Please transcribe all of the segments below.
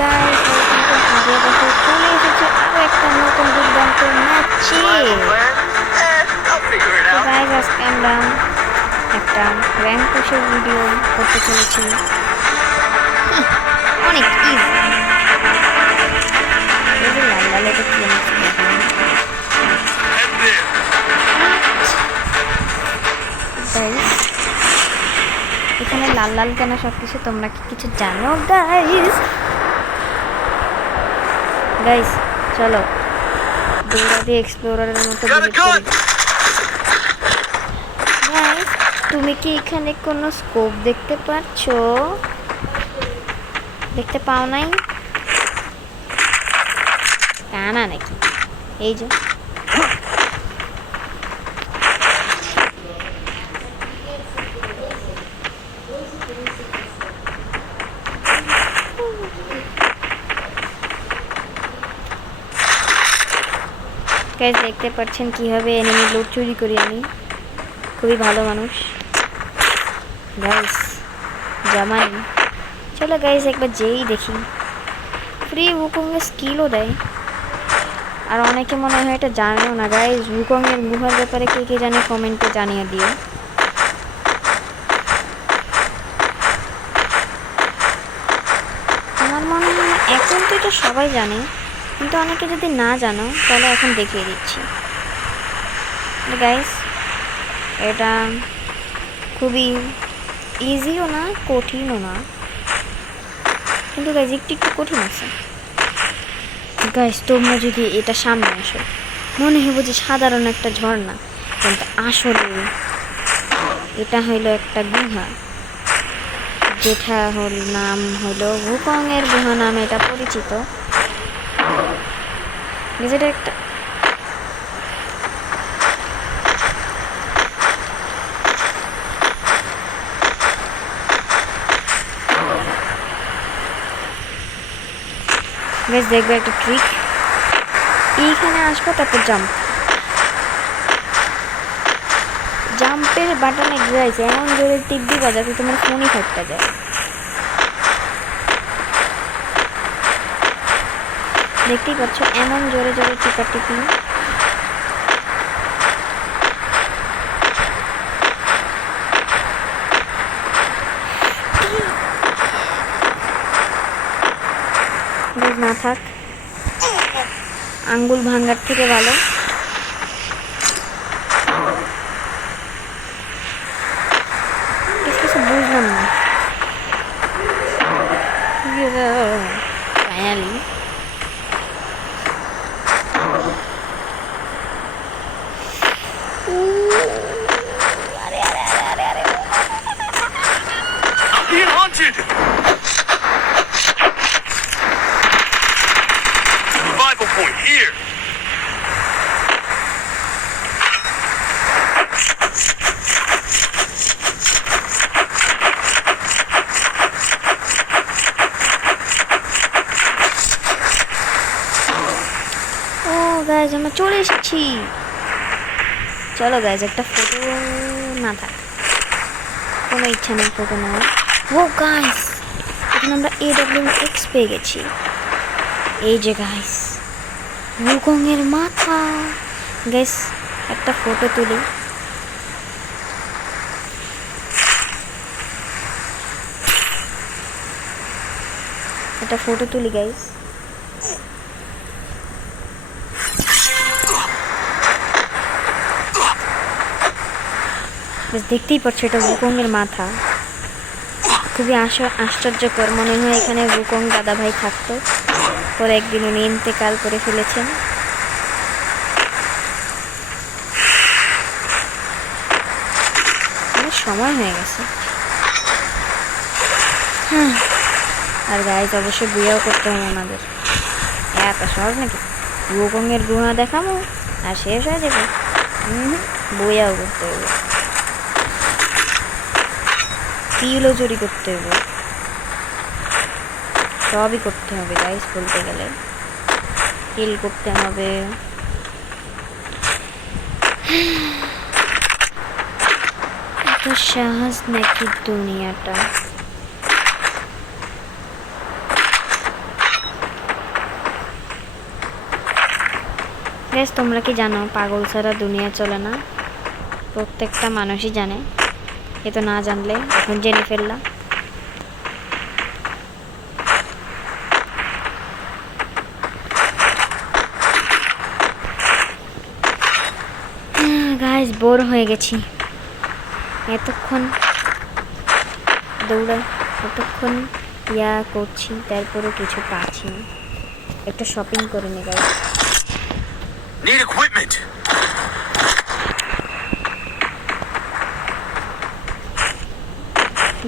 গাইস, আগে বছর চলে এসেছে আরো একটা নতুন দুর্দান্ত ম্যাচে। গাইস, আজকে আমরা একটা র্যাঙ্ক পুশের ভিডিও করতে চলেছি। অনেক ইজি। এই যে লাল লাল এটা কি আছে গাইস, এখানে লাল লাল কেন সবকিছু তোমরা কি কিছু জানো গাইস? গাইস চলো দৌড়া দিয়ে এক্সপ্লোরারের মতো গাইস, তুমি কি এখানে কোনো স্কোপ দেখতে পাচ্ছো? দেখতে পাও নাই? কানা নাকি? এই যে গাইস, দেখতে পাচ্ছেন কিভাবে এনিমি লুট চুরি করি আমি। খুবই ভালো মানুষ গাইস, জামাই। চলো গাইস একবার যেই দেখি। ফ্রি উকংয়ের স্কিলও দেয়। আর অনেকে মনে হয় এটা জানেও না গাইস। উকংয়ের গুহার ব্যাপারে কে কে জানে কমেন্টে জানিয়ে দিও। আমার মনে হয় এখন তো এটা সবাই জানে, কিন্তু অনেকে যদি না জানো তাহলে এখন দেখিয়ে দিচ্ছি গাইস। এটা খুবই ইজিও না, কঠিনও না, কিন্তু গাইস একটু একটু কঠিন আছে গাইস। তোমরা যদি এটা সামনে আসো মনে হবে যে সাধারণ একটা ঝর্ণা, কিন্তু আসলে এটা হইলো একটা গুহা, যেটা নাম হলো উকংয়ের গুহা নামে এটা পরিচিত। যেটা একটা বেশ দেখবে একটা ট্রিক। এইখানে আসবো, তারপর জাম্পের বাটনে গাইস এমন জোরে টিপ দিবা যাতে তোমার ফোনই ফাটতে যায়। দেখতেই পাচ্ছ এমন জোরে জোরে টিপি। না থাক, আঙ্গুল ভাঙার থেকে ভালো। কিছু বুঝলাম না ফাইনালি। Survival point here. ও গাইজ, আমরা চলে এসেছি। চলো গাইজ একটা ফটো না থাক, কোনো ইচ্ছা নেই ফটো নেওয়ার। ও গাইজ, এখন আমরা AWX পেয়ে গেছি। এই যে গাইজ উকংয়ের মাথা। গাইজ একটা ফটো তুলি। একটা ফটো তুলি গাইজ। দেখতেই পাচ্ছ এটা উকংয়ের মাথা। খুবই আশ্চর্যকর। মনে হয় এখানে উকং দাদা ভাই থাকতো, পরে একদিন উনি ইন্তেকাল করে ফেলেছেন। অনেক সময় হয়ে গেছে। হ্যাঁ, আর গাইজ অবশ্যই বুয়াও করতে হবে ওনাদের। এত সহজ নাকি উকংয়ের গুহা দেখাবো আর শেষ হয়ে যাবে? বুয়াও করতে হবে, কিলো চুরি করতে হবে, সবই করতে হবে গাইস। বলতে গেলে কিল করতে হবে। এত সহজ নাকি দুনিয়াটা? গাইস তোমরা কি জানো পাগল ছাড়া দুনিয়া চলে না? প্রত্যেকটা মানুষই জানে, এ তো না জানলে এখন জেনে ফেললাম। গাইস বোর হয়ে গেছি, এতক্ষণ দৌড়া, এতক্ষণ ইয়া করছি, তারপরে কিছু পাচ্ছি না। একটা শপিং করে নি গাইস। Need equipment.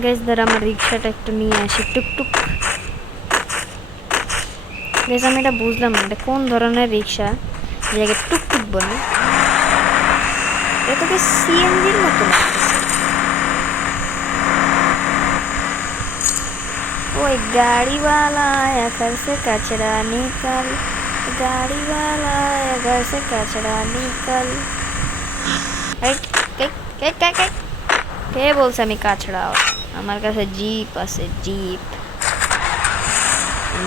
গাইস দাঁড়া, আমার রিক্সাটা একটু নিয়ে আসি, টুকটুক। গাইস আমি এটা বুঝলাম না, এটা কোন ধরনের রিক্সা যেটাকে টুকটুক বলে? এটা তো সিএনজির মতো লাগতেছে। ওই गाड़ी वाला घर से कचरा निकल, गाड़ी वाला घर से कचरा निकल। কে বলছে আমি কাছড়া? আমার কাছে জিপ আছে, জিপ।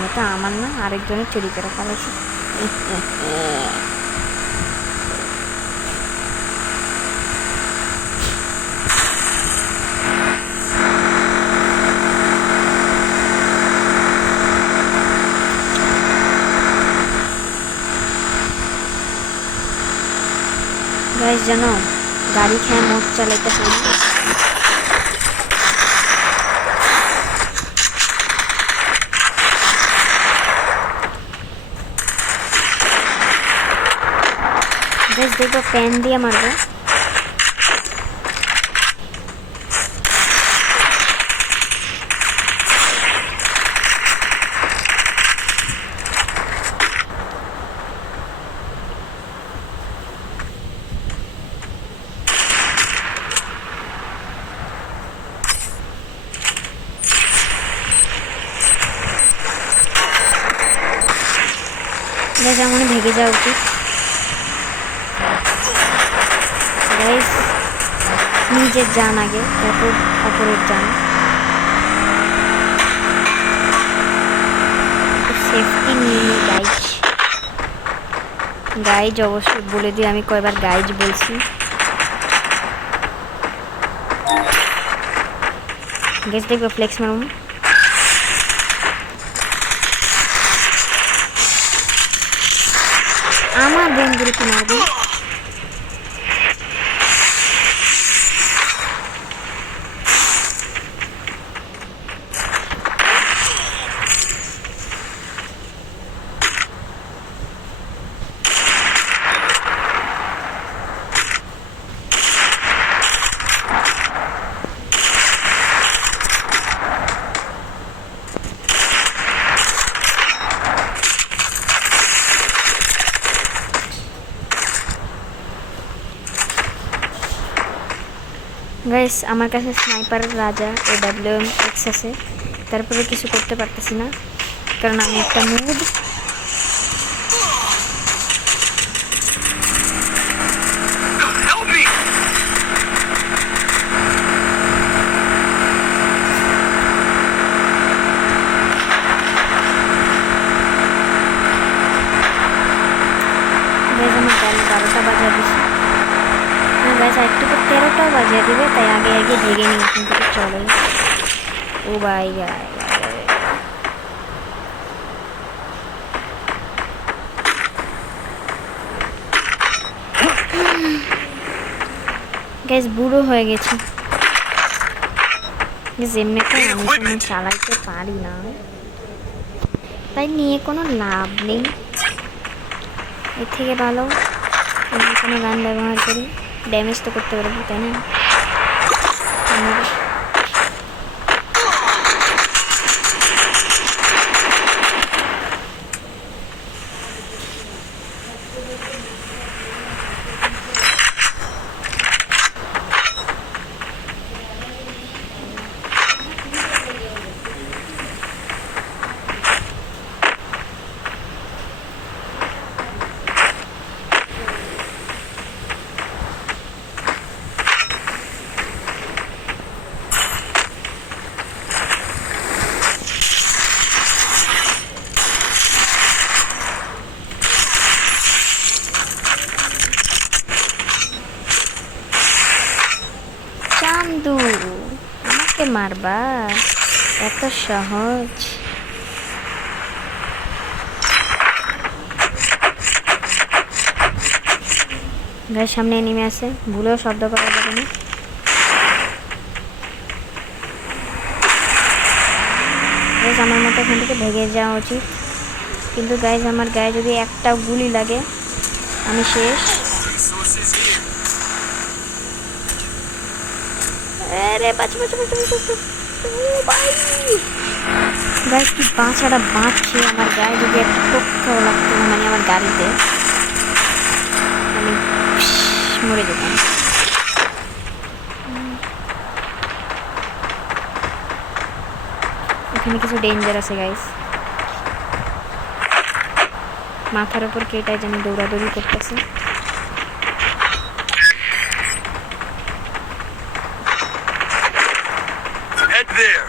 এটা আমার না, আরেকজনের চুরি করে ফেলেছি। গাইস জানো, গাড়ি খেয়ে মোট চালাইতে পারি। গাইস দেখো, প্যান দিয়ে মারবো। গাইস আমার ভেগে যাওয়া উচিত। গাইস নিজের জান আগে, তারপর অপরের জান। সেফটি নিয়ে নিই গাইজ। গাইজ অবশ্যই বলে দিই আমি কয়বার গাইজ বলছি। গাইজ দেখবে ফ্লেক্স মারুন। আমার বন্ধুকে মারবে। গাইস আমার কাছে স্নাইপার রাজা AWM-X আছে, তারপরে কিছু করতে পারতেছি না কারণ আমি একটা নুব। গাইস আমার 12টা বাজে দিছি। গাইস একটু তো 13টাও বাজিয়ে দিবে, তাই আগে আগে ভেগে নিই এখান থেকে চলে। ও ভাই গাইস বুড়ো হয়ে গেছি। এমনিতে আমি কোনো চালাইতে পারি না, তাই নিয়ে কোনো লাভ নেই। এর থেকে ভালো অন্য কোনো গান ব্যবহার করি, ড্যামেজ তো করতে পারবো, তাই না? বাবা, এত সহজ। গায়ের সামনে নেমে আসে, ভুলেও শব্দ করা যাবে না। গাইজ আমার মতো এখান থেকে ভেগে যাওয়া উচিত, কিন্তু গাইজ আমার গায়ে যদি একটা গুলি লাগে আমি শেষ। Resources here. আরে বাঁচো বাঁচো বাঁচো বাঁচো। ভাই গাইজ কি বাঁচাটা বাঁচছে, আমার গায়ে যদি একটা টোক্কাও লাগতো না, মানে আমার গাড়িতে আমি মরে যেতাম। এখানে কিছু ডেঞ্জার আছে গাইস। মাথার উপর কেটাই জানি দৌড়াদৌড়ি করতেছে। Head there.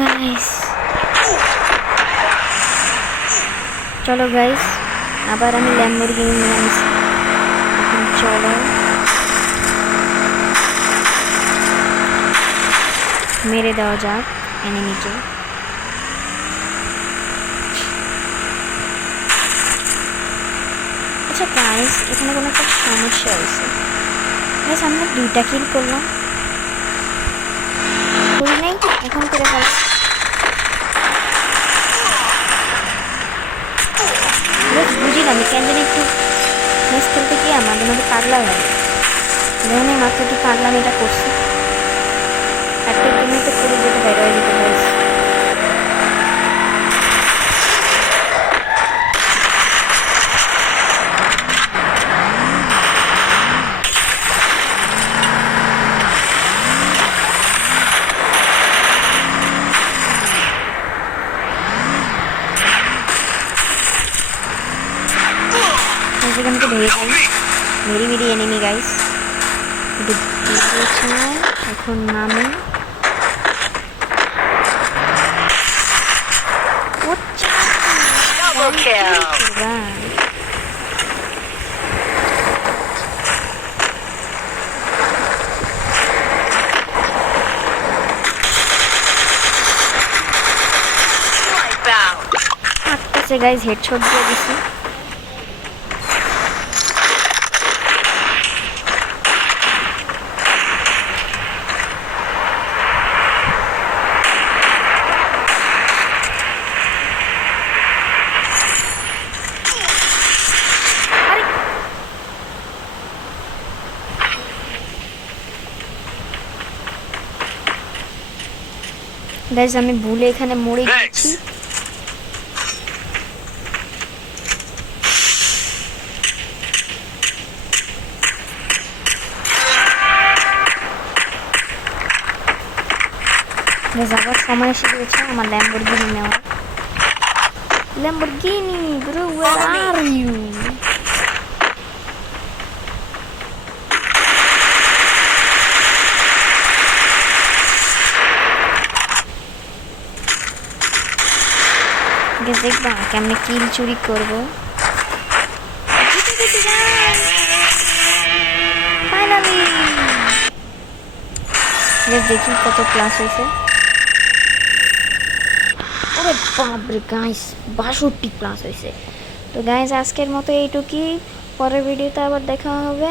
গাইস চলো গাইস, আবার আমি ল্যাম্বরগিনি নিয়ে আনছি। এখন চলো মেরে দেওয়া যাক এনিমিকে। আচ্ছা গাইস, এখানে কোনো একটা সমস্যা হয়েছে। গাইস আমরা 2টা কিল করলাম, করি নাই, এখন করে ফেলা। বুঝিলাম কেন জানি একটু ম্যাচ খেলতে গিয়ে আমাদের মধ্যে পাগলা হয়, যেমন মাত্র একটু পাগলাম এটা করছি, একটা গেমে তো করে যেতে বাইরে হয়ে যেতে পারছি। সেখান থেকে ভেঙে যাই, মেরি মেরি এনিমি গাইস। এখন নামে Double kill. Wipeout. আটটাছে গাইস, হেডশট দিয়ে দিছি। গাইস আমি ভুলে এখানে মরে গেছি। যাবার সময় এসে গেছে আমার ল্যাম্বরগিনি নেওয়ার। Lamborghini bro, where are you? দেখবা কেমনে কিল চুরি করবো। ফাইনালি দেখি কত ক্লাস হয়েছে। ওরে বাপরে গাইস, 62 ক্লাস হয়েছে। তো গাইস আজকের মতো এইটুকুই, পরের ভিডিওতে আবার দেখা হবে।